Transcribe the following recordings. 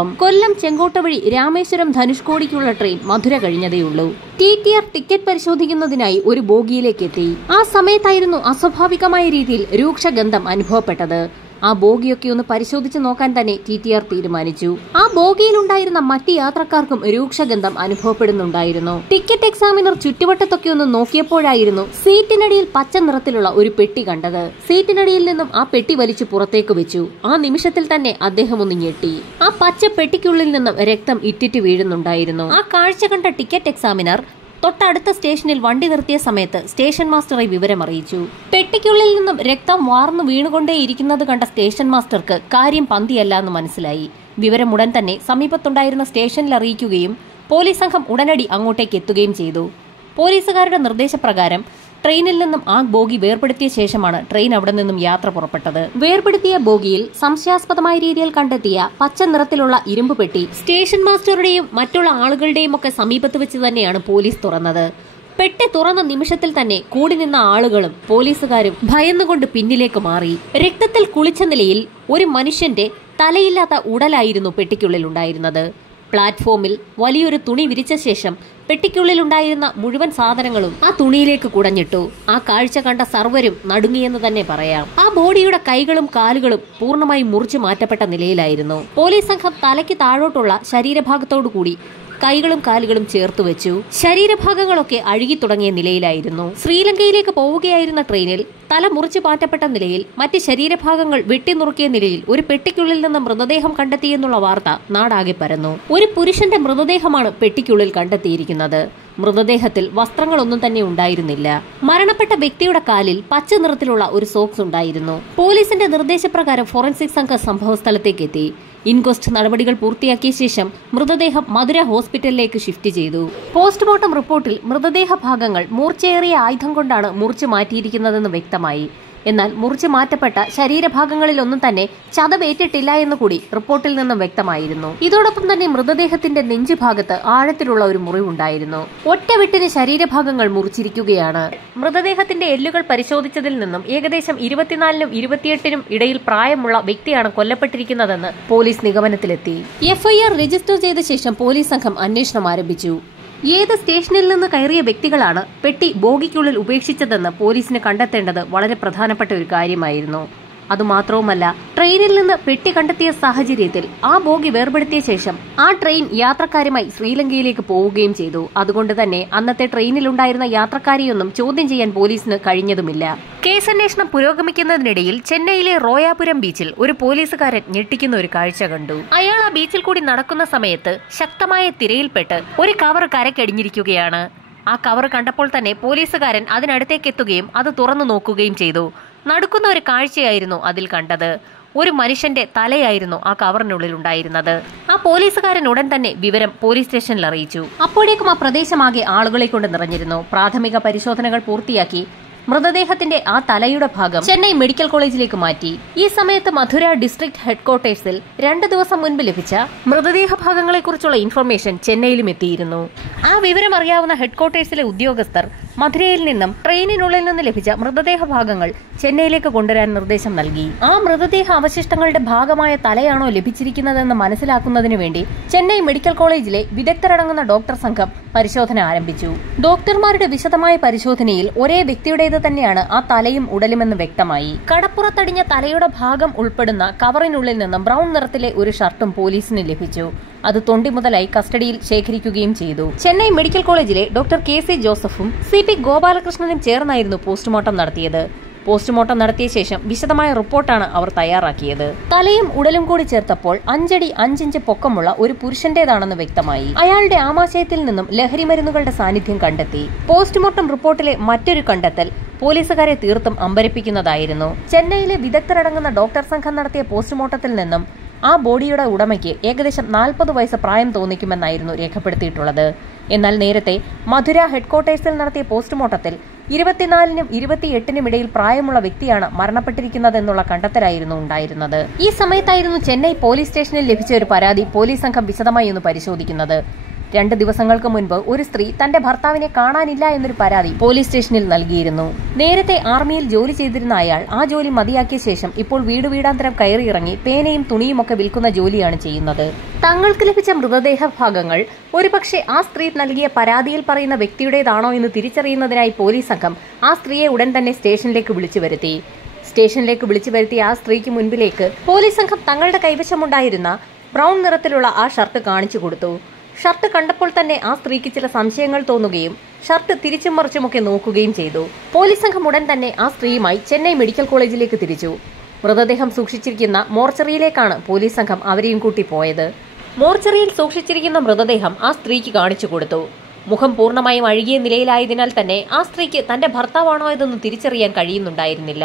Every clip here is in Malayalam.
കൊല്ലം ചെങ്കോട്ട വഴി രാമേശ്വരം ധനുഷ്കോടിക്കുള്ള ട്രെയിൻ മധുര കഴിഞ്ഞതേയുള്ളൂ. TTR ടിക്കറ്റ് പരിശോധിക്കുന്നതിനായി ഒരു ബോഗിയിലേക്ക് എത്തി. ആ സമയത്തായിരുന്നു അസ്വാഭാവികമായ രീതിയിൽ രൂക്ഷഗന്ധം അനുഭവപ്പെട്ടത്. ആ ബോഗിയൊക്കെ ഒന്ന് പരിശോധിച്ചു നോക്കാൻ തന്നെ TTR തീരുമാനിച്ചു. ആ ബോഗിയിലുണ്ടായിരുന്ന മറ്റ് യാത്രക്കാർക്കും രൂക്ഷഗന്ധം അനുഭവപ്പെടുന്നുണ്ടായിരുന്നു. ടിക്കറ്റ് എക്സാമിനർ ചുറ്റുവട്ടത്തൊക്കെ ഒന്ന് നോക്കിയപ്പോഴായിരുന്നു സീറ്റിനടിയിൽ പച്ച നിറത്തിലുള്ള ഒരു പെട്ടി കണ്ടത്. സീറ്റിനടിയിൽ നിന്നും ആ പെട്ടി വലിച്ചു പുറത്തേക്ക് വെച്ചു. ആ നിമിഷത്തിൽ തന്നെ അദ്ദേഹം ഒന്ന് ഞെട്ടി. ആ പച്ച പെട്ടിക്കുള്ളിൽ നിന്നും രക്തം ഇറ്റിറ്റ് വീഴുന്നുണ്ടായിരുന്നു. ആ കാഴ്ച കണ്ട ടിക്കറ്റ് എക്സാമിനർ തൊട്ടടുത്ത സ്റ്റേഷനിൽ വണ്ടി നിർത്തിയ സമയത്ത് സ്റ്റേഷൻ മാസ്റ്ററെ വിവരം അറിയിച്ചു. പെട്ടിക്കുള്ളിൽ നിന്നും രക്തം വാർന്നു വീണുകൊണ്ടേയിരിക്കുന്നത് കണ്ട സ്റ്റേഷൻ മാസ്റ്റർക്ക് കാര്യം പന്തിയല്ല എന്ന് മനസ്സിലായി. വിവരം ഉടൻ തന്നെ സമീപത്തുണ്ടായിരുന്ന സ്റ്റേഷനിൽ അറിയിക്കുകയും പോലീസ് സംഘം ഉടനടി അങ്ങോട്ടേക്ക് എത്തുകയും ചെയ്തു. പോലീസുകാരുടെ നിർദ്ദേശപ്രകാരം ട്രെയിനിൽ നിന്നും ആ ബോഗി വേർപെടുത്തിയ ശേഷമാണ് ട്രെയിൻ അവിടെ നിന്നും യാത്ര പുറപ്പെട്ടത്. വേർപെടുത്തിയ ബോഗിയിൽ സംശയാസ്പദമായ രീതിയിൽ കണ്ടെത്തിയ പച്ച നിറത്തിലുള്ള ഇരുമ്പ് പെട്ടി സ്റ്റേഷൻ മാസ്റ്ററുടെയും മറ്റുള്ള ആളുകളുടെയും ഒക്കെ സമീപത്ത് വെച്ച് തന്നെയാണ് പോലീസ് തുറന്നത്. പെട്ടി തുറന്ന നിമിഷത്തിൽ തന്നെ കൂടി നിന്ന ആളുകളും പോലീസുകാരും ഭയന്നുകൊണ്ട് പിന്നിലേക്ക് മാറി. രക്തത്തിൽ കുളിച്ച നിലയിൽ ഒരു മനുഷ്യന്റെ തലയില്ലാത്ത ഉടലായിരുന്നു പെട്ടിക്കുള്ളിൽ ഉണ്ടായിരുന്നത്. പ്ലാറ്റ്ഫോമിൽ വലിയൊരു തുണി വിരിച്ച ശേഷം പെട്ടിക്കുള്ളിലുണ്ടായിരുന്ന മുഴുവൻ സാധനങ്ങളും ആ തുണിയിലേക്ക് കുടഞ്ഞിട്ടു. ആ കാഴ്ച കണ്ട സർവരും നടുങ്ങിയെന്ന് തന്നെ പറയാം. ആ ബോഡിയുടെ കൈകളും കാലുകളും പൂർണ്ണമായി മുറിച്ചു മാറ്റപ്പെട്ട നിലയിലായിരുന്നു. പോലീസ് സംഘം തലയ്ക്ക് താഴോട്ടുള്ള ശരീരഭാഗത്തോടുകൂടി കൈകളും കാലുകളും ചേർത്തു വെച്ചു. ശരീരഭാഗങ്ങളൊക്കെ അഴുകി തുടങ്ങിയ നിലയിലായിരുന്നു. ശ്രീലങ്കയിലേക്ക് പോവുകയായിരുന്ന ട്രെയിനിൽ തല മുറിച്ചു മാറ്റപ്പെട്ട നിലയിൽ മറ്റ് ശരീരഭാഗങ്ങൾ വെട്ടിനുറുക്കിയ നിലയിൽ ഒരു പെട്ടിക്കുള്ളിൽ നിന്ന് മൃതദേഹം കണ്ടെത്തിയെന്നുള്ള വാർത്ത നാടാകെ പരന്നു. ഒരു പുരുഷന്റെ മൃതദേഹമാണ് പെട്ടിക്കുള്ളിൽ കണ്ടെത്തിയിരിക്കുന്നത്. മൃതദേഹത്തിൽ വസ്ത്രങ്ങളൊന്നും തന്നെ ഉണ്ടായിരുന്നില്ല. മരണപ്പെട്ട വ്യക്തിയുടെ കാലിൽ പച്ച നിറത്തിലുള്ള ഒരു സോക്സ് ഉണ്ടായിരുന്നു. പോലീസിന്റെ നിർദ്ദേശപ്രകാരം ഫോറൻസിക് സംഘം സംഭവസ്ഥലത്തേക്ക് എത്തി. ഇൻക്വസ്റ്റ് നടപടികൾ പൂർത്തിയാക്കിയ ശേഷം മൃതദേഹം മധുര ഹോസ്പിറ്റലിലേക്ക് ഷിഫ്റ്റ് ചെയ്തു. പോസ്റ്റ്മോർട്ടം റിപ്പോർട്ടിൽ മൃതദേഹ ഭാഗങ്ങൾ മൂർച്ചയേറിയ ആയുധം കൊണ്ടാണ് മുറിച്ചു മാറ്റിയിരിക്കുന്നതെന്ന് വ്യക്തമായി. എന്നാൽ മുറിച്ചു മാറ്റപ്പെട്ട ശരീരഭാഗങ്ങളിലൊന്നും തന്നെ ചതവേറ്റിട്ടില്ല എന്ന് കൂടി റിപ്പോർട്ടിൽ നിന്നും വ്യക്തമായിരുന്നു. ഇതോടൊപ്പം തന്നെ മൃതദേഹത്തിന്റെ നെഞ്ചുഭാഗത്ത് ആഴത്തിലുള്ള ഒരു മുറിവുണ്ടായിരുന്നു. ഒറ്റവെട്ടിന് ശരീരഭാഗങ്ങൾ മുറിച്ചിരിക്കുകയാണ്. മൃതദേഹത്തിന്റെ എല്ലുകൾ പരിശോധിച്ചതിൽ നിന്നും ഏകദേശം 24-നും 28-നും ഇടയിൽ പ്രായമുള്ള വ്യക്തിയാണ് കൊല്ലപ്പെട്ടിരിക്കുന്നതെന്ന് പോലീസ് നിഗമനത്തിലെത്തി. FIR രജിസ്റ്റർ ചെയ്ത ശേഷം പോലീസ് സംഘം അന്വേഷണം ആരംഭിച്ചു. ഏത് സ്റ്റേഷനിൽ നിന്ന് കയറിയ വ്യക്തികളാണ് പെട്ടി ബോഗിക്കുള്ളിൽ ഉപേക്ഷിച്ചതെന്ന് പോലീസിന് കണ്ടെത്തേണ്ടത് വളരെ പ്രധാനപ്പെട്ട ഒരു കാര്യമായിരുന്നു. അതുമാത്രവുമല്ല, ട്രെയിനിൽ നിന്ന് പെട്ടി കണ്ടെത്തിയ സാഹചര്യത്തിൽ ആ ബോഗി വേർപെടുത്തിയ ശേഷം ആ ട്രെയിൻ യാത്രക്കാരുമായി ശ്രീലങ്കയിലേക്ക് പോവുകയും ചെയ്തു. അതുകൊണ്ട് തന്നെ അന്നത്തെ ട്രെയിനിലുണ്ടായിരുന്ന യാത്രക്കാരെയൊന്നും ചോദ്യം ചെയ്യാൻ പോലീസിന് കഴിഞ്ഞതുമില്ല. കേസന്വേഷണം പുരോഗമിക്കുന്നതിനിടയിൽ ചെന്നൈയിലെ റോയാപുരം ബീച്ചിൽ ഒരു പോലീസുകാരൻ ഞെട്ടിക്കുന്ന ഒരു കാഴ്ച കണ്ടു. അയാൾ ആ ബീച്ചിൽ കൂടി നടക്കുന്ന സമയത്ത് ശക്തമായ തിരയിൽപ്പെട്ട് ഒരു കവർ കരക്കടിഞ്ഞിരിക്കുകയാണ്. ആ കവർ കണ്ടപ്പോൾ തന്നെ പോലീസുകാരൻ അതിനടുത്തേക്ക് എത്തുകയും അത് തുറന്നു നോക്കുകയും ചെയ്തു. നടക്കുന്ന ഒരു കാഴ്ചയായിരുന്നു അതിൽ കണ്ടത്. ഒരു മനുഷ്യന്റെ തലയായിരുന്നു ആ കവറിനുള്ളിൽ ഉണ്ടായിരുന്നത്. ആ പോലീസുകാരൻ ഉടൻ തന്നെ വിവരം പോലീസ് സ്റ്റേഷനിൽ അറിയിച്ചു. അപ്പോഴേക്കും ആ പ്രദേശമാകെ ആളുകളെ കൊണ്ട് നിറഞ്ഞിരുന്നു. പ്രാഥമിക പരിശോധനകൾ പൂർത്തിയാക്കി മൃതദേഹത്തിന്റെ ആ തലയുടെ ഭാഗം ചെന്നൈ മെഡിക്കൽ കോളേജിലേക്ക് മാറ്റി. ഈ സമയത്ത് മധുര ഡിസ്ട്രിക്ട് ഹെഡ്ക്വാർട്ടേഴ്സിൽ 2 ദിവസം മുൻപ് ലഭിച്ച മൃതദേഹ ഭാഗങ്ങളെക്കുറിച്ചുള്ള ഇൻഫർമേഷൻ ചെന്നൈയിലും എത്തിയിരുന്നു. ആ വിവരം അറിയാവുന്ന ഹെഡ്ക്വാർട്ടേഴ്സിലെ ഉദ്യോഗസ്ഥർ മധുരയിൽ നിന്നും ട്രെയിനിനുള്ളിൽ നിന്ന് ലഭിച്ച മൃതദേഹ ഭാഗങ്ങൾ ചെന്നൈയിലേക്ക് കൊണ്ടുവരാൻ നിർദ്ദേശം നൽകി. ആ മൃതദേഹ അവശിഷ്ടങ്ങളുടെ ഭാഗമായ തലയാണോ ലഭിച്ചിരിക്കുന്നതെന്ന് മനസ്സിലാക്കുന്നതിന് വേണ്ടി ചെന്നൈ മെഡിക്കൽ കോളേജിലെ വിദഗ്ധരടങ്ങുന്ന ഡോക്ടർ സംഘം പരിശോധന ആരംഭിച്ചു. ഡോക്ടർമാരുടെ വിശദമായ പരിശോധനയിൽ ഒരേ വ്യക്തിയുടേത് തന്നെയാണ് ആ തലയും ഉടലുമെന്ന് വ്യക്തമായി. കടപ്പുറത്തടിഞ്ഞ തലയുടെ ഭാഗം ഉൾപ്പെടുന്ന കവറിനുള്ളിൽ നിന്നും ബ്രൗൺ നിറത്തിലെ ഒരു ഷർട്ടും പോലീസിന് ലഭിച്ചു. അത് തൊണ്ടി മുതലായി കസ്റ്റഡിയിൽ ശേഖരിക്കുകയും ചെയ്തു. ചെന്നൈ മെഡിക്കൽ കോളേജിലെ ഡോക്ടർ KC ജോസഫും CP ഗോപാലകൃഷ്ണനും ചേർന്നായിരുന്നു പോസ്റ്റ്മോർട്ടം നടത്തിയത്. പോസ്റ്റ്മോർട്ടം നടത്തിയ ശേഷം വിശദമായ റിപ്പോർട്ടാണ് അവർ തയ്യാറാക്കിയത്. തലയും ഉടലും കൂടി ചേർത്തപ്പോൾ 5 അടി 5 ഇഞ്ച് പൊക്കമുള്ള ഒരു പുരുഷന്റേതാണെന്ന് വ്യക്തമായി. അയാളുടെ ആമാശയത്തിൽ നിന്നും ലഹരി മരുന്നുകളുടെ സാന്നിധ്യം കണ്ടെത്തി. പോസ്റ്റ്മോർട്ടം റിപ്പോർട്ടിലെ മറ്റൊരു കണ്ടെത്തൽ പോലീസുകാരെ തീർത്തും അമ്പരപ്പിക്കുന്നതായിരുന്നു. ചെന്നൈയിലെ വിദഗ്ധരടങ്ങുന്ന ഡോക്ടർ സംഘം നടത്തിയ പോസ്റ്റ്മോർട്ടത്തിൽ നിന്നും ആ ബോഡിയുടെ ഉടമയ്ക്ക് ഏകദേശം 40 വയസ്സ് പ്രായം തോന്നിക്കുമെന്നായിരുന്നു രേഖപ്പെടുത്തിയിട്ടുള്ളത്. എന്നാൽ നേരത്തെ മധുര ഹെഡ്ക്വാർട്ടേഴ്സിൽ നടത്തിയ പോസ്റ്റ്മോർട്ടത്തിൽ 24-നും 28-നും ഇടയിൽ പ്രായമുള്ള വ്യക്തിയാണ് മരണപ്പെട്ടിരിക്കുന്നതെന്നുള്ള കണ്ടെത്തലായിരുന്നു ഉണ്ടായിരുന്നത്. ഈ സമയത്തായിരുന്നു ചെന്നൈ പോലീസ് സ്റ്റേഷനിൽ ലഭിച്ച ഒരു പരാതി പോലീസ് സംഘം വിശദമായി ഒന്ന് പരിശോധിക്കുന്നത്. 2 ദിവസങ്ങൾക്ക് മുൻപ് ഒരു സ്ത്രീ തന്റെ ഭർത്താവിനെ കാണാനില്ല എന്നൊരു പരാതി പോലീസ് സ്റ്റേഷനിൽ നൽകിയിരുന്നു. നേരത്തെ ആർമിയിൽ ജോലി ചെയ്തിരുന്ന അയാൾ ആ ജോലി മതിയാക്കിയ ശേഷം ഇപ്പോൾ വീടാന്തരം കയറിയിറങ്ങി പേനയും തുണിയുമൊക്കെ വിൽക്കുന്ന ജോലിയാണ് ചെയ്യുന്നത്. തങ്ങൾക്ക് ലഭിച്ച മൃതദേഹ ഭാഗങ്ങൾ ഒരുപക്ഷെ ആ സ്ത്രീ നൽകിയ പരാതിയിൽ പറയുന്ന വ്യക്തിയുടേതാണോ എന്ന് തിരിച്ചറിയുന്നതിനായി പോലീസ് സംഘം ആ സ്ത്രീയെ ഉടൻ തന്നെ സ്റ്റേഷനിലേക്ക് വിളിച്ചു വരുത്തിയ ആ സ്ത്രീക്ക് മുൻപിലേക്ക് പോലീസ് സംഘം തങ്ങളുടെ കൈവശമുണ്ടായിരുന്ന ബ്രൗൺ നിറത്തിലുള്ള ആ ഷർട്ട് കാണിച്ചു കൊടുത്തു. ഷർട്ട് കണ്ടപ്പോൾ തന്നെ ആ സ്ത്രീക്ക് ചില സംശയങ്ങൾ തോന്നുകയും ഷർട്ട് തിരിച്ചും മറിച്ചുമൊക്കെ നോക്കുകയും ചെയ്തു. പോലീസ് സംഘം ഉടൻ തന്നെ ആ സ്ത്രീയുമായി ചെന്നൈ മെഡിക്കൽ കോളേജിലേക്ക് തിരിച്ചു. മൃതദേഹം സൂക്ഷിച്ചിരിക്കുന്ന മോർച്ചറിയിലേക്കാണ് പോലീസ് സംഘം അവരെയും കൂട്ടി പോയത്. മോർച്ചറിയിൽ സൂക്ഷിച്ചിരിക്കുന്ന മൃതദേഹം ആ സ്ത്രീക്ക് കാണിച്ചു കൊടുത്തു. മുഖം പൂർണ്ണമായും അഴുകിയ നിലയിലായതിനാൽ തന്നെ ആ സ്ത്രീക്ക് തന്റെ ഭർത്താവാണോ ഇതെന്ന് തിരിച്ചറിയാൻ കഴിയുന്നുണ്ടായിരുന്നില്ല.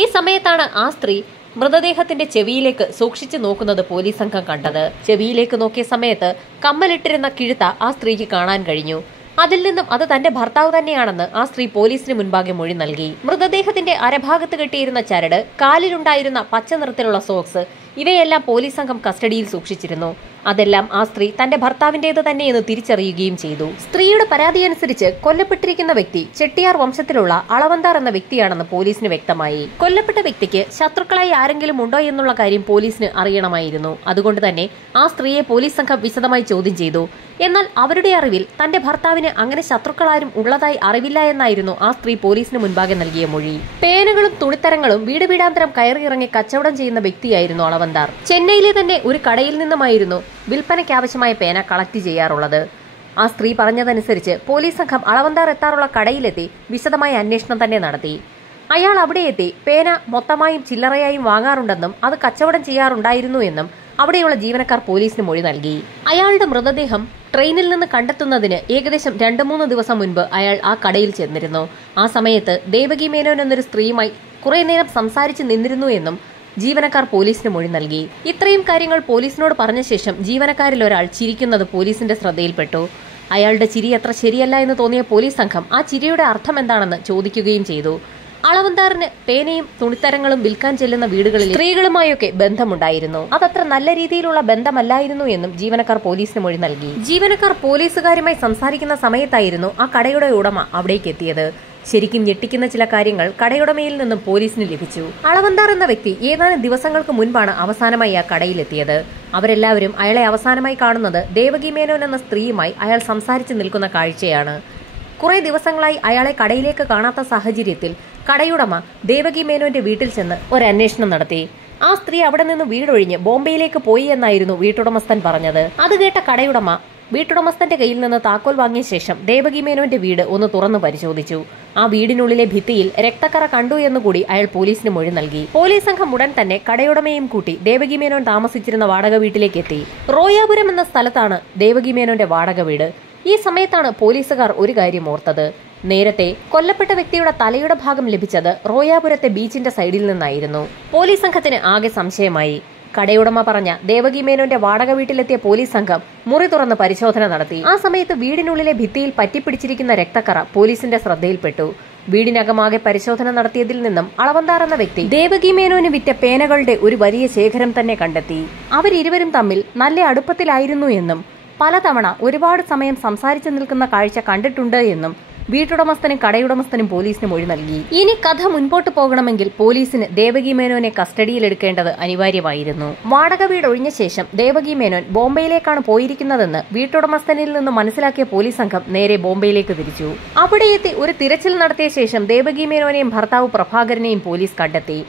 ഈ സമയത്താണ് ആ സ്ത്രീ മൃതദേഹത്തിന്റെ ചെവിയിലേക്ക് സൂക്ഷിച്ചു നോക്കുന്നത് പോലീസ് സംഘം കണ്ടത്. ചെവിയിലേക്ക് നോക്കിയ സമയത്ത് കമ്മലിട്ടിരുന്ന കിഴുത്ത ആ സ്ത്രീക്ക് കാണാൻ കഴിഞ്ഞു. അതിൽ നിന്നും അത് തന്റെ ഭർത്താവ് തന്നെയാണെന്ന് ആ സ്ത്രീ പോലീസിന് മുൻപാകെ മൊഴി നൽകി. മൃതദേഹത്തിന്റെ അരഭാഗത്ത് കെട്ടിയിരുന്ന ചരട്, കാലിലുണ്ടായിരുന്ന പച്ച നിറത്തിലുള്ള സോക്സ് ഇവയെല്ലാം പോലീസ് സംഘം കസ്റ്റഡിയിൽ സൂക്ഷിച്ചിരുന്നു. അതെല്ലാം ആ സ്ത്രീ തന്റെ ഭർത്താവിന്റേത് തന്നെയെന്ന് തിരിച്ചറിയുകയും ചെയ്തു. സ്ത്രീയുടെ പരാതിയനുസരിച്ച് കൊല്ലപ്പെട്ടിരിക്കുന്ന വ്യക്തി ചെട്ടിയാർ വംശത്തിലുള്ള അളവന്താർ എന്ന വ്യക്തിയാണെന്ന് പോലീസിന് വ്യക്തമായി. കൊല്ലപ്പെട്ട വ്യക്തിക്ക് ശത്രുക്കളായി ആരെങ്കിലും ഉണ്ടോ എന്നുള്ള കാര്യം പോലീസിന് അറിയണമായിരുന്നു. അതുകൊണ്ട് തന്നെ ആ സ്ത്രീയെ പോലീസ് സംഘം വിശദമായി ചോദ്യം ചെയ്തു. എന്നാൽ അവരുടെ അറിവിൽ തന്റെ ഭർത്താവിന് അങ്ങനെ ശത്രുക്കളാരും ഉള്ളതായി അറിവില്ല എന്നായിരുന്നു ആ സ്ത്രീ പോലീസിന് മുൻപാകെ നൽകിയ മൊഴി. പേനകളും തുണിത്തരങ്ങളും വീടാന്തരം കയറിയിറങ്ങി കച്ചവടം ചെയ്യുന്ന വ്യക്തിയായിരുന്നു അളവന്താർ. ചെന്നൈയിലെ തന്നെ ഒരു കടയിൽ നിന്നുമായിരുന്നു വിൽപ്പനയ്ക്കാവശ്യമായ പേന കളക്ട് ചെയ്യാറുള്ളത്. ആ സ്ത്രീ പറഞ്ഞതനുസരിച്ച് പോലീസ് സംഘം അളവന്താർ എത്താറുള്ള കടയിലെത്തി വിശദമായ അന്വേഷണം തന്നെ നടത്തി. അയാൾ അവിടെ എത്തി പേന മൊത്തമായും ചില്ലറയായും വാങ്ങാറുണ്ടെന്നും അത് കച്ചവടം ചെയ്യാറുണ്ടായിരുന്നു എന്നും അവിടെയുള്ള ജീവനക്കാർ പോലീസിന് മൊഴി നൽകി. അയാളുടെ മൃതദേഹം ട്രെയിനിൽ നിന്ന് കണ്ടെത്തുന്നതിന് ഏകദേശം 2-3 ദിവസം മുൻപ് അയാൾ ആ കടയിൽ ചെന്നിരുന്നു. ആ സമയത്ത് ദേവകി മേനോൻ എന്നൊരു സ്ത്രീയുമായി കുറെ നേരം സംസാരിച്ച് നിന്നിരുന്നു എന്നും ജീവനക്കാർ പോലീസിന് മൊഴി നൽകി. ഇത്രയും കാര്യങ്ങൾ പോലീസിനോട് പറഞ്ഞ ശേഷം ജീവനക്കാരിൽ ഒരാൾ ചിരിക്കുന്നത് പോലീസിന്റെ ശ്രദ്ധയിൽപ്പെട്ടു. അയാളുടെ ചിരി അത്ര ശരിയല്ല എന്ന് തോന്നിയ പോലീസ് സംഘം ആ ചിരിയുടെ അർത്ഥം എന്താണെന്ന് ചോദിക്കുകയും ചെയ്തു. അളവന്താറിന് പേനയും തുണിത്തരങ്ങളും വിൽക്കാൻ ചെല്ലുന്ന വീടുകളിൽ സ്ത്രീകളുമായൊക്കെ ബന്ധമുണ്ടായിരുന്നു. അതത്ര നല്ല രീതിയിലുള്ള ബന്ധമല്ലായിരുന്നു എന്നും ജീവനക്കാർ പോലീസിന് മൊഴി നൽകി. ജീവനക്കാർ പോലീസുകാരുമായി സംസാരിക്കുന്ന സമയത്തായിരുന്നു ആ കടയുടെ ഉടമ അവിടേക്ക് എത്തിയത്. ശരിക്കും ഞെട്ടിക്കുന്ന ചില കാര്യങ്ങൾ കടയുടമയിൽ നിന്നും പോലീസിന് ലഭിച്ചു. അളവന്താർ എന്ന വ്യക്തി ഏതാനും ദിവസങ്ങൾക്ക് മുൻപാണ് അവസാനമായി ആ കടയിലെത്തിയത്. അവരെല്ലാവരും അയാളെ അവസാനമായി കാണുന്നത് ദേവകി മേനോൻ എന്ന സ്ത്രീയുമായി അയാൾ സംസാരിച്ചു നിൽക്കുന്ന കാഴ്ചയാണ്. കുറെ ദിവസങ്ങളായി അയാളെ കടയിലേക്ക് കാണാത്ത സാഹചര്യത്തിൽ കടയുടമ ദേവകി മേനോന്റെ വീട്ടിൽ ചെന്ന് ഒരു അന്വേഷണം നടത്തി. ആ സ്ത്രീ അവിടെ നിന്ന് വീടൊഴിഞ്ഞ് ബോംബെയിലേക്ക് പോയി എന്നായിരുന്നു വീട്ടുടമസ്ഥൻ പറഞ്ഞത്. അത് കേട്ട കടയുടമ വീട്ടുടമസ്ഥന്റെ കയ്യിൽ നിന്ന് താക്കോൽ വാങ്ങിയ ശേഷം ദേവകി മേനോന്റെ വീട് ഒന്ന് തുറന്നു പരിശോധിച്ചു. ആ വീടിനുള്ളിലെ ഭിത്തിയിൽ രക്തക്കറ കണ്ടു എന്നുകൂടി അയാൾ പോലീസിന് മൊഴി നൽകി. പോലീസ് സംഘം ഉടൻ തന്നെ കടയുടമയും കൂട്ടി ദേവകി മേനോൻ താമസിച്ചിരുന്ന വാടക വീട്ടിലേക്ക് എത്തി. റോയാപുരം എന്ന സ്ഥലത്താണ് ദേവകി മേനോന്റെ വാടക വീട്. ഈ സമയത്താണ് പോലീസുകാർ ഒരു കാര്യം ഓർത്തത്. നേരത്തെ കൊല്ലപ്പെട്ട വ്യക്തിയുടെ തലയുടെ ഭാഗം ലഭിച്ചത് റോയാപുരത്തെ ബീച്ചിന്റെ സൈഡിൽ നിന്നായിരുന്നു. പോലീസ് സംഘത്തിന് ആകെ സംശയമായി. കടയുടമ പറഞ്ഞ ദേവകി മേനോന്റെ വാടക വീട്ടിലെത്തിയ പോലീസ് സംഘം മുറി തുറന്ന് പരിശോധന നടത്തി. ആ സമയത്ത് വീടിനുള്ളിലെ ഭിത്തിയിൽ പറ്റിപ്പിടിച്ചിരിക്കുന്ന രക്തക്കറ പോലീസിന്റെ ശ്രദ്ധയിൽപ്പെട്ടു. വീടിനകമാകെ പരിശോധന നടത്തിയതിൽ നിന്നും അളവന്താർ എന്ന വ്യക്തി ദേവകി മേനോന് വിറ്റ പേനകളുടെ ഒരു വലിയ ശേഖരം തന്നെ കണ്ടെത്തി. അവരിരുവരും തമ്മിൽ നല്ല അടുപ്പത്തിലായിരുന്നു എന്നും പലതവണ ഒരുപാട് സമയം സംസാരിച്ചു നിൽക്കുന്ന കാഴ്ച കണ്ടിട്ടുണ്ട് എന്നും വീട്ടുടമസ്ഥനും കടയുടമസ്ഥനും പോലീസിന് മൊഴി നൽകി. ഇനി കഥ മുൻപോട്ട് പോകണമെങ്കിൽ പോലീസിന് ദേവകി മേനോനെ കസ്റ്റഡിയിലെടുക്കേണ്ടത് അനിവാര്യമായിരുന്നു. വാടക വീട് ഒഴിഞ്ഞ ശേഷം ദേവകി മേനോൻ ബോംബെയിലേക്കാണ് പോയിരിക്കുന്നതെന്ന് വീട്ടുടമസ്ഥനിൽ നിന്ന് മനസ്സിലാക്കിയ പോലീസ് സംഘം നേരെ ബോംബെയിലേക്ക് തിരിച്ചു. അവിടെ എത്തി ഒരു തിരച്ചിൽ നടത്തിയ ശേഷം ദേവകി മേനോനെയും ഭർത്താവ് പ്രഭാകരനെയും പോലീസ് കണ്ടെത്തി.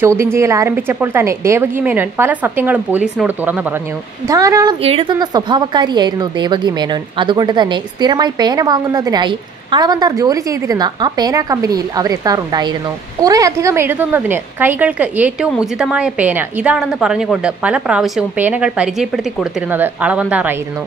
ചോദ്യം ചെയ്യൽ ആരംഭിച്ചപ്പോൾ തന്നെ ദേവകി മേനോൻ പല സത്യങ്ങളും പോലീസിനോട് തുറന്നു പറഞ്ഞു. ധാരാളം എഴുതുന്ന സ്വഭാവക്കാരിയായിരുന്നു ദേവകി മേനോൻ. അതുകൊണ്ട് തന്നെ സ്ഥിരമായി പേന വാങ്ങുന്നതിനായി അളവന്താർ ജോലി ചെയ്തിരുന്ന ആ പേന കമ്പനിയിൽ അവരെത്താറുണ്ടായിരുന്നു. കുറെ അധികം എഴുതുന്നതിന് കൈകൾക്ക് ഏറ്റവും ഉചിതമായ പേന ഇതാണെന്ന് പറഞ്ഞുകൊണ്ട് പല പ്രാവശ്യവും പേനകൾ പരിചയപ്പെടുത്തി കൊടുത്തിരുന്നത് അളവന്താറായിരുന്നു.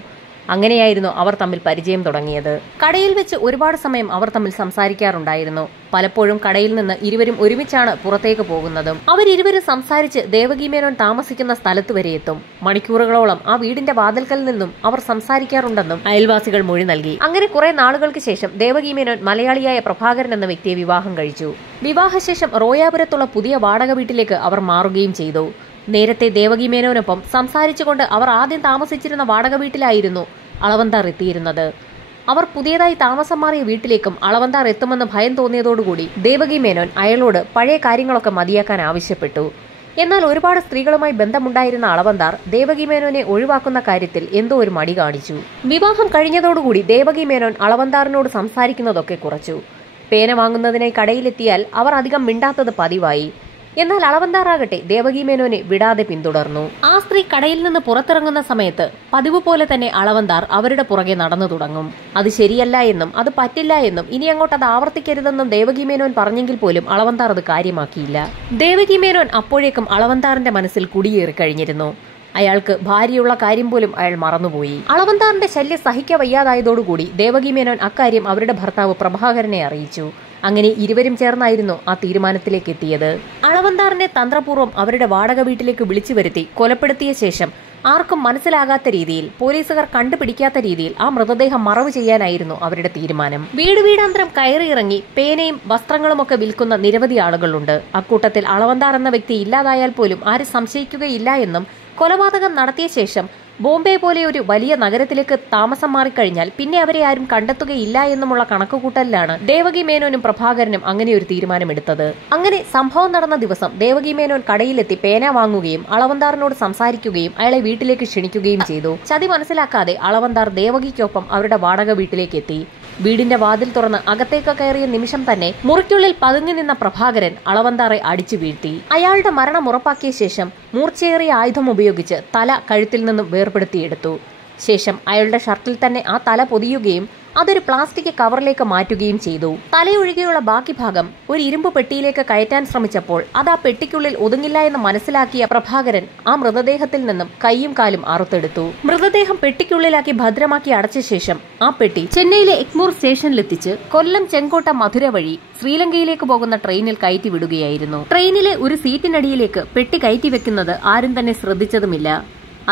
അങ്ങനെയായിരുന്നു അവർ തമ്മിൽ പരിചയം തുടങ്ങിയത്. കടയിൽ വെച്ച് ഒരുപാട് സമയം അവർ തമ്മിൽ സംസാരിക്കാറുണ്ടായിരുന്നു. പലപ്പോഴും കടയിൽ നിന്ന് ഇരുവരും ഒരുമിച്ചാണ് പുറത്തേക്ക് പോകുന്നതും. അവരിരുവരും സംസാരിച്ച് ദേവകി മേനോൻ താമസിക്കുന്ന സ്ഥലത്ത് വരെ എത്തും. മണിക്കൂറുകളോളം ആ വീടിന്റെ വാതിൽക്കൽ നിന്നും അവർ സംസാരിക്കാറുണ്ടെന്നും അയൽവാസികൾ മൊഴി നൽകി. അങ്ങനെ കുറെ നാളുകൾക്ക് ശേഷം ദേവകി മേനോൻ മലയാളിയായ പ്രഭാകരൻ എന്ന വ്യക്തിയെ വിവാഹം കഴിച്ചു. വിവാഹശേഷം റോയാപുരത്തുള്ള പുതിയ വാടക വീട്ടിലേക്ക് അവർ മാറുകയും ചെയ്തു. നേരത്തെ ദേവകി മേനോനൊപ്പം സംസാരിച്ചുകൊണ്ട് അവർ ആദ്യം താമസിച്ചിരുന്ന വാടക വീട്ടിലായിരുന്നു അളവന്താർ എത്തിയിരുന്നത്. അവർ പുതിയതായി താമസം മാറിയ വീട്ടിലേക്കും അളവന്താർ എത്തുമെന്ന് ഭയം തോന്നിയതോടുകൂടി ദേവകി മേനോൻ അയാളോട് പഴയ കാര്യങ്ങളൊക്കെ മതിയാക്കാൻ ആവശ്യപ്പെട്ടു. എന്നാൽ ഒരുപാട് സ്ത്രീകളുമായി ബന്ധമുണ്ടായിരുന്ന അളവന്താർ ദേവകി മേനോനെ ഒഴിവാക്കുന്ന കാര്യത്തിൽ എന്തോ ഒരു മടി കാണിച്ചു. വിവാഹം കഴിഞ്ഞതോടുകൂടി ദേവകി മേനോൻ അളവന്താറിനോട് സംസാരിക്കുന്നതൊക്കെ കുറച്ചു. പേന വാങ്ങുന്നതിനായി കടയിലെത്തിയാൽ അവർ അധികം മിണ്ടാത്തത് പതിവായി. എന്നാൽ അളവന്താറാകട്ടെ ദേവകി മേനോനെ വിടാതെ പിന്തുടർന്നു. ആ സ്ത്രീ കടയിൽ നിന്ന് പുറത്തിറങ്ങുന്ന സമയത്ത് പതിവ് പോലെ തന്നെ അളവന്താർ അവരുടെ പുറകെ നടന്നു തുടങ്ങും. അത് ശരിയല്ല എന്നും അത് പറ്റില്ല എന്നും ഇനി അങ്ങോട്ട് അത് ആവർത്തിക്കരുതെന്നും ദേവകി മേനോൻ പറഞ്ഞെങ്കിൽ പോലും അളവന്താർ അത് കാര്യമാക്കിയില്ല. ദേവകി മേനോൻ അപ്പോഴേക്കും അളവന്താറിന്റെ മനസ്സിൽ കുടിയേറി കഴിഞ്ഞിരുന്നു. അയാൾക്ക് ഭാര്യയുള്ള കാര്യം പോലും അയാൾ മറന്നുപോയി. അളവന്താറിന്റെ ശല്യം സഹിക്കവയ്യാതായതോടുകൂടി ദേവകി മേനോൻ അക്കാര്യം അവരുടെ ഭർത്താവ് പ്രഭാകരനെ അറിയിച്ചു. അങ്ങനെ ഇരുവരും ചേർന്നായിരുന്നു ആ തീരുമാനത്തിലേക്ക് എത്തിയത്. അളവന്താറിനെ തന്ത്രപൂർവ്വം അവരുടെ വാടക വീട്ടിലേക്ക് വിളിച്ചു വരുത്തി കൊലപ്പെടുത്തിയ ശേഷം ആർക്കും മനസ്സിലാകാത്ത രീതിയിൽ, പോലീസുകാർ കണ്ടുപിടിക്കാത്ത രീതിയിൽ ആ മൃതദേഹം മറവ് ചെയ്യാനായിരുന്നു അവരുടെ തീരുമാനം. വീടാന്തരം കയറിയിറങ്ങി പേനയും വസ്ത്രങ്ങളുമൊക്കെ വിൽക്കുന്ന നിരവധി ആളുകളുണ്ട്. അക്കൂട്ടത്തിൽ അളവന്താർ എന്ന വ്യക്തി ഇല്ലാതായാൽ പോലും ആരും സംശയിക്കുകയില്ല എന്നും കൊലപാതകം നടത്തിയ ശേഷം ബോംബെ പോലെ ഒരു വലിയ നഗരത്തിലേക്ക് താമസം മാറിക്കഴിഞ്ഞാൽ പിന്നെ അവരെ ആരും കണ്ടെത്തുകയില്ല എന്നുമുള്ള കണക്കുകൂട്ടലിലാണ് ദേവകി മേനോനും പ്രഭാകരനും അങ്ങനെ ഒരു തീരുമാനമെടുത്തത്. അങ്ങനെ സംഭവം നടന്ന ദിവസം ദേവകി മേനോൻ കടയിലെത്തി പേന വാങ്ങുകയും അളവന്താറിനോട് സംസാരിക്കുകയും അയാളെ വീട്ടിലേക്ക് ക്ഷണിക്കുകയും ചെയ്തു. ചതി മനസ്സിലാക്കാതെ അളവന്താർ ദേവകിക്കൊപ്പം അവരുടെ വാടക വീട്ടിലേക്ക് എത്തി. വീടിന്റെ വാതിൽ തുറന്ന് അകത്തേക്ക് കയറിയ നിമിഷം തന്നെ മുറിക്കുള്ളിൽ പതുങ്ങി നിന്ന പ്രഭാകരൻ അളവന്താറെ അടിച്ചു വീഴ്ത്തി. അയാളുടെ മരണം ഉറപ്പാക്കിയ ശേഷം മൂർച്ചയേറിയ ആയുധം ഉപയോഗിച്ച് തല കഴുത്തിൽ നിന്നും വേർപെടുത്തിയെടുത്തു. ശേഷം അയാളുടെ ഷർട്ടിൽ തന്നെ ആ തല പൊതിയുകയും അതൊരു പ്ലാസ്റ്റിക് കവറിലേക്ക് മാറ്റുകയും ചെയ്തു. തലയൊഴികെയുള്ള ബാക്കി ഭാഗം ഒരു ഇരുമ്പ് പെട്ടിയിലേക്ക് കയറ്റാൻ ശ്രമിച്ചപ്പോൾ അത് ആ പെട്ടിക്കുള്ളിൽ ഒതുങ്ങില്ല എന്ന് മനസ്സിലാക്കിയ പ്രഭാകരൻ ആ മൃതദേഹത്തിൽ നിന്നും കൈയും കാലും അറുത്തെടുത്തു. മൃതദേഹം പെട്ടിക്കുള്ളിലാക്കി ഭദ്രമാക്കി അടച്ച ശേഷം ആ പെട്ടി ചെന്നൈയിലെ എഗ്മൂർ സ്റ്റേഷനിലെത്തിച്ച് കൊല്ലം, ചെങ്കോട്ട, മധുര വഴി ശ്രീലങ്കയിലേക്ക് പോകുന്ന ട്രെയിനിൽ കയറ്റി വിടുകയായിരുന്നു. ട്രെയിനിലെ ഒരു സീറ്റിനടിയിലേക്ക് പെട്ടി കയറ്റി വെക്കുന്നത് ആരും തന്നെ ശ്രദ്ധിച്ചതുമില്ല.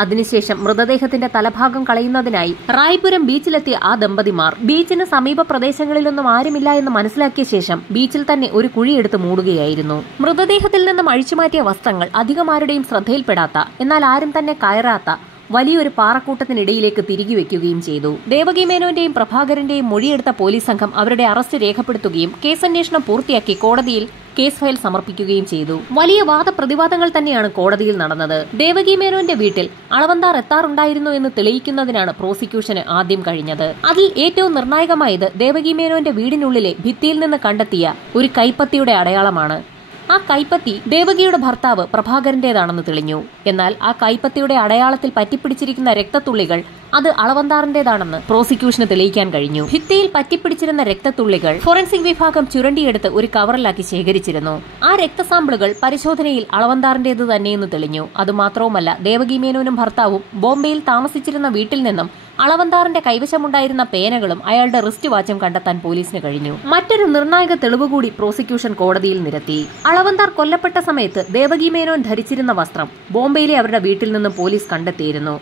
അതിനുശേഷം മൃതദേഹത്തിന്റെ തലഭാഗം കളയുന്നതിനായി റായ്പുരം ബീച്ചിലെത്തിയ ആ ദമ്പതിമാർ ബീച്ചിന് സമീപ പ്രദേശങ്ങളിലൊന്നും ആരുമില്ല എന്ന് മനസ്സിലാക്കിയ ശേഷം ബീച്ചിൽ തന്നെ ഒരു കുഴിയെടുത്ത് മൂടുകയായിരുന്നു. മൃതദേഹത്തിൽ നിന്നും അഴിച്ചുമാറ്റിയ വസ്ത്രങ്ങൾ അധികം ആരുടെയും ശ്രദ്ധയിൽപ്പെടാത്ത, എന്നാൽ ആരും തന്നെ കയറാത്ത വലിയൊരു പാറക്കൂട്ടത്തിനിടയിലേക്ക് തിരികെ വെക്കുകയും ചെയ്തു. ദേവകി മേനോന്റെയും പ്രഭാകരന്റെയും മൊഴിയെടുത്ത പോലീസ് സംഘം അവരുടെ അറസ്റ്റ് രേഖപ്പെടുത്തുകയും കേസന്വേഷണം പൂർത്തിയാക്കി കോടതിയിൽ കേസ് ഫയൽ സമർപ്പിക്കുകയും ചെയ്തു. വലിയ വാദപ്രതിവാദങ്ങൾ തന്നെയാണ് കോടതിയിൽ നടന്നത്. ദേവകി മേനോന്റെ വീട്ടിൽ അളവന്താർ എത്താറുണ്ടായിരുന്നു എന്ന് തെളിയിക്കുന്നതിനാണ് പ്രോസിക്യൂഷന് ആദ്യം കഴിഞ്ഞത്. അതിൽ ഏറ്റവും നിർണായകമായത് ദേവകി മേനോന്റെ വീടിനുള്ളിലെ ഭിത്തിയിൽ നിന്ന് കണ്ടെത്തിയ ഒരു കൈപ്പത്തിയുടെ അടയാളമാണ്. ആ കൈപ്പത്തി ദേവകിയുടെ ഭർത്താവ് പ്രഭാകരന്റേതാണെന്ന് തെളിഞ്ഞു. എന്നാൽ ആ കൈപ്പത്തിയുടെ അടയാളത്തിൽ പറ്റിപ്പിടിച്ചിരിക്കുന്ന രക്തത്തുള്ളികൾ അത് അളവന്താറിന്റേതാണെന്ന് പ്രോസിക്യൂഷന് തെളിയിക്കാൻ കഴിഞ്ഞു. ഭിത്തിയിൽ പറ്റിപ്പിടിച്ചിരുന്ന രക്തത്തുള്ളികൾ ഫോറൻസിക് വിഭാഗം ചുരണ്ടിയെടുത്ത് ഒരു കവറിലാക്കി ശേഖരിച്ചിരുന്നു. ആ രക്തസാമ്പിളുകൾ പരിശോധനയിൽ അളവന്താറിന്റേത് തന്നെയെന്ന് തെളിഞ്ഞു. അതുമാത്രവുമല്ല, ദേവകി മേനോനും ഭർത്താവും ബോംബെയിൽ താമസിച്ചിരുന്ന വീട്ടിൽ നിന്നും അളവന്താറിന്റെ കൈവശമുണ്ടായിരുന്ന പേനകളും അയാളുടെ റിസ്റ്റ് വാച്ചും കണ്ടെത്താൻ പോലീസിന് കഴിഞ്ഞു. മറ്റൊരു നിർണായക തെളിവ് കൂടി പ്രോസിക്യൂഷൻ കോടതിയിൽ നിരത്തി. അളവന്താർ കൊല്ലപ്പെട്ട സമയത്ത് ദേവകി മേനോൻ ധരിച്ചിരുന്ന വസ്ത്രം ബോംബെയിലെ അവരുടെ വീട്ടിൽ നിന്ന് പോലീസ് കണ്ടെത്തിയിരുന്നു.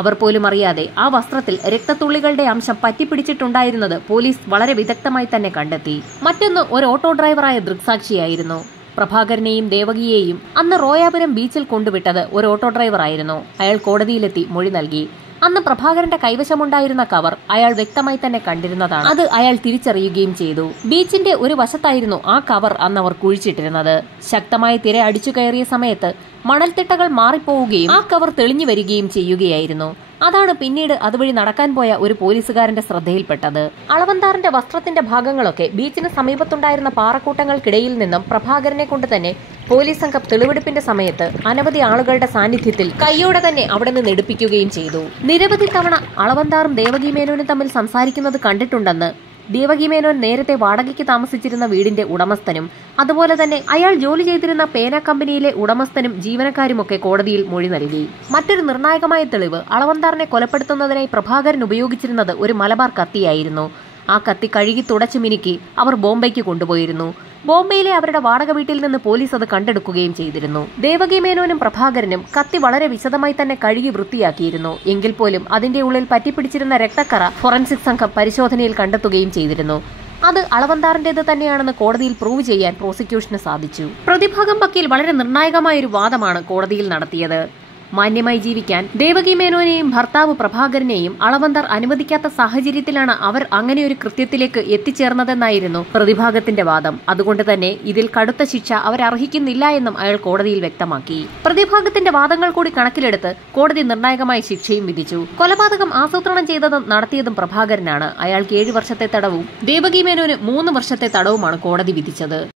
അവർ പോലും അറിയാതെ ആ വസ്ത്രത്തിൽ രക്തത്തുള്ളികളുടെ അംശം പറ്റിപ്പിടിച്ചിട്ടുണ്ടായിരുന്നത് പോലീസ് വളരെ വിദഗ്ധമായി തന്നെ കണ്ടെത്തി. മറ്റൊന്ന് ഒരു ഓട്ടോ ഡ്രൈവറായ ദൃക്സാക്ഷിയായിരുന്നു. പ്രഭാകരനെയും ദേവകിയെയും അന്ന് റോയാപുരം ബീച്ചിൽ കൊണ്ടുവിട്ടത് ഒരു ഓട്ടോ ഡ്രൈവറായിരുന്നു. അയാൾ കോടതിയിലെത്തി മൊഴി നൽകി. അന്ന് പ്രഭാകരന്റെ കൈവശമുണ്ടായിരുന്ന കവർ അയാൾ വ്യക്തമായി തന്നെ കണ്ടിരുന്നതാണ്. അത് അയാൾ തിരിച്ചറിയുകയും ചെയ്തു. ബീച്ചിന്റെ ഒരു വശത്തായിരുന്നു ആ കവർ അന്ന് അവർ കുഴിച്ചിട്ടിരുന്നത്. ശക്തമായ തിര അടിച്ചു കയറിയ സമയത്ത് മണൽത്തിട്ടകൾ മാറിപ്പോവുകയും ആ കവർ തെളിഞ്ഞു വരികയും ചെയ്യുകയായിരുന്നു. അതാണ് പിന്നീട് അതുവഴി നടക്കാൻ പോയ ഒരു പോലീസുകാരന്റെ ശ്രദ്ധയിൽപ്പെട്ടത്. അളവന്താറിന്റെ വസ്ത്രത്തിന്റെ ഭാഗങ്ങളൊക്കെ ബീച്ചിന് സമീപത്തുണ്ടായിരുന്ന പാറക്കൂട്ടങ്ങൾക്കിടയിൽ നിന്നും പ്രഭാകരനെ കൊണ്ട് തന്നെ പോലീസ് സംഘം തെളിവെടുപ്പിന്റെ സമയത്ത് അനവധി ആളുകളുടെ സാന്നിധ്യത്തിൽ കൈയോടെ തന്നെ അവിടെ നിന്ന് എടുപ്പിക്കുകയും ചെയ്തു. നിരവധി തവണ അളവന്താറും ദേവകി മേനോനും തമ്മിൽ സംസാരിക്കുന്നത് കണ്ടിട്ടുണ്ടെന്ന് ദേവകി മേനോൻ നേരത്തെ വാടകയ്ക്ക് താമസിച്ചിരുന്ന വീടിന്റെ ഉടമസ്ഥനും അതുപോലെ തന്നെ അയാൾ ജോലി ചെയ്തിരുന്ന പേന കമ്പനിയിലെ ഉടമസ്ഥനും ജീവനക്കാരുമൊക്കെ കോടതിയിൽ മൊഴി നൽകി. മറ്റൊരു നിർണായകമായ തെളിവ് അളവന്താറിനെ കൊലപ്പെടുത്തുന്നതിനായി പ്രഭാകരൻ ഉപയോഗിച്ചിരുന്നത് ഒരു മലബാർ കത്തിയായിരുന്നു. ആ കത്തി കഴുകി തുടച്ചു മിനുക്കി അവർ ബോംബെക്ക് കൊണ്ടുപോയിരുന്നു. ബോംബെയിലെ അവരുടെ വാടക വീട്ടിൽ നിന്ന് പോലീസ് അത് കണ്ടെടുക്കുകയും ചെയ്തിരുന്നു. ദേവകി മേനോനും പ്രഭാകരനും കത്തി വളരെ വിശദമായി തന്നെ കഴുകി വൃത്തിയാക്കിയിരുന്നു. എങ്കിൽ പോലും അതിന്റെ ഉള്ളിൽ പറ്റിപ്പിടിച്ചിരുന്ന രക്തക്കറ ഫോറൻസിക് സംഘം പരിശോധനയിൽ കണ്ടെത്തുകയും ചെയ്തിരുന്നു. അത് അളവന്താറിന്റേത് തന്നെയാണെന്ന് കോടതിയിൽ പ്രൂവ് ചെയ്യാൻ പ്രോസിക്യൂഷന് സാധിച്ചു. പ്രതിഭാഗം വക്കീൽ വളരെ നിർണായകമായ ഒരു വാദമാണ് കോടതിയിൽ നടത്തിയത്. മാന്യമായി ജീവിക്കാൻ ദേവകി മേനോനെയും ഭർത്താവ് പ്രഭാകരനെയും അളവന്തർ അനുവദിക്കാത്ത സാഹചര്യത്തിലാണ് അവർ അങ്ങനെയൊരു കൃത്യത്തിലേക്ക് എത്തിച്ചേർന്നതെന്നായിരുന്നു പ്രതിഭാഗത്തിന്റെ വാദം. അതുകൊണ്ട് തന്നെ ഇതിൽ കടുത്ത ശിക്ഷ അവർ അർഹിക്കുന്നില്ല എന്നും അയാൾ കോടതിയിൽ വ്യക്തമാക്കി. പ്രതിഭാഗത്തിന്റെ വാദങ്ങൾ കൂടി കണക്കിലെടുത്ത് കോടതി നിർണായകമായ ശിക്ഷയും വിധിച്ചു. കൊലപാതകം ആസൂത്രണം ചെയ്തതും നടത്തിയതും പ്രഭാകരനാണ്. അയാൾക്ക് 7 വർഷത്തെ തടവും ദേവകി മേനോന് 3 വർഷത്തെ തടവുമാണ് കോടതി വിധിച്ചത്.